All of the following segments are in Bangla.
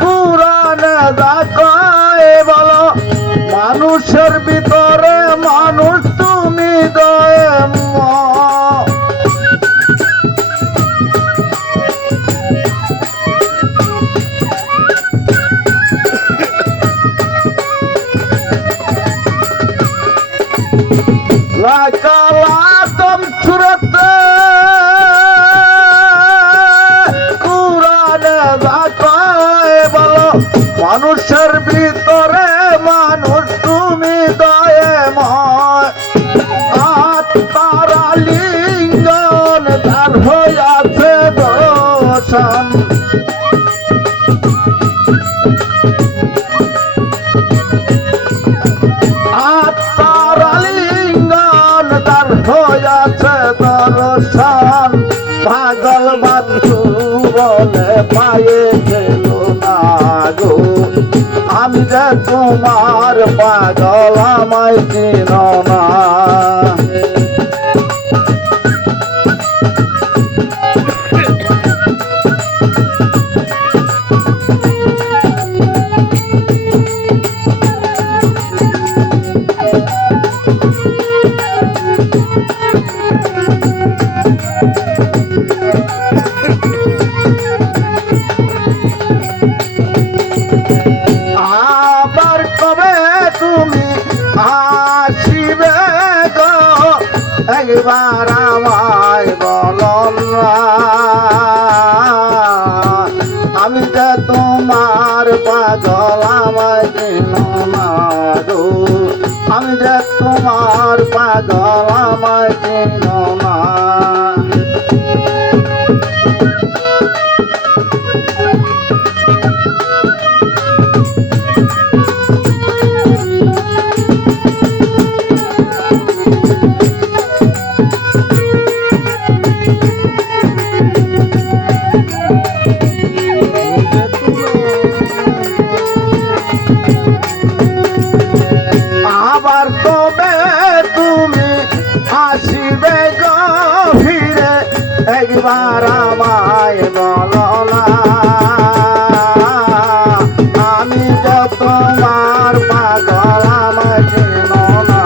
কুরানে দেখায় বলো মানুষের ভিতরে কালাতম সুরতে কুরানে দেখায় বলো, মানুষের ভিতরে মানুষ তুমি দয়ে ময় আত্মারা লিঙ্গন দান হইয়াছে দোষণ আত্মারালিঙ্গন তার হইয়াছে দর্শন পাগল বাচ্চু বলে পায়ে গেল না গো আমি যে তোমার পাগল, আমায় চিন না। আসিবে গো, একবার আমায় বলন আমি যে তোমার পাগল, আমায় দিন মারো আমি যে তোমার পাগল, আমায় দিন মা আবার কবে তুমি আসিবে গো একবার আমায় বললা আমি যে তোমার পাগল আমাকে মনা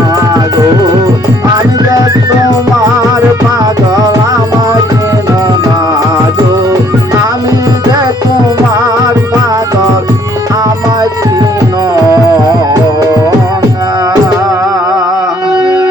আমি যে তোমার পাগল আমি যে তোমার পাগল, আমার saudade.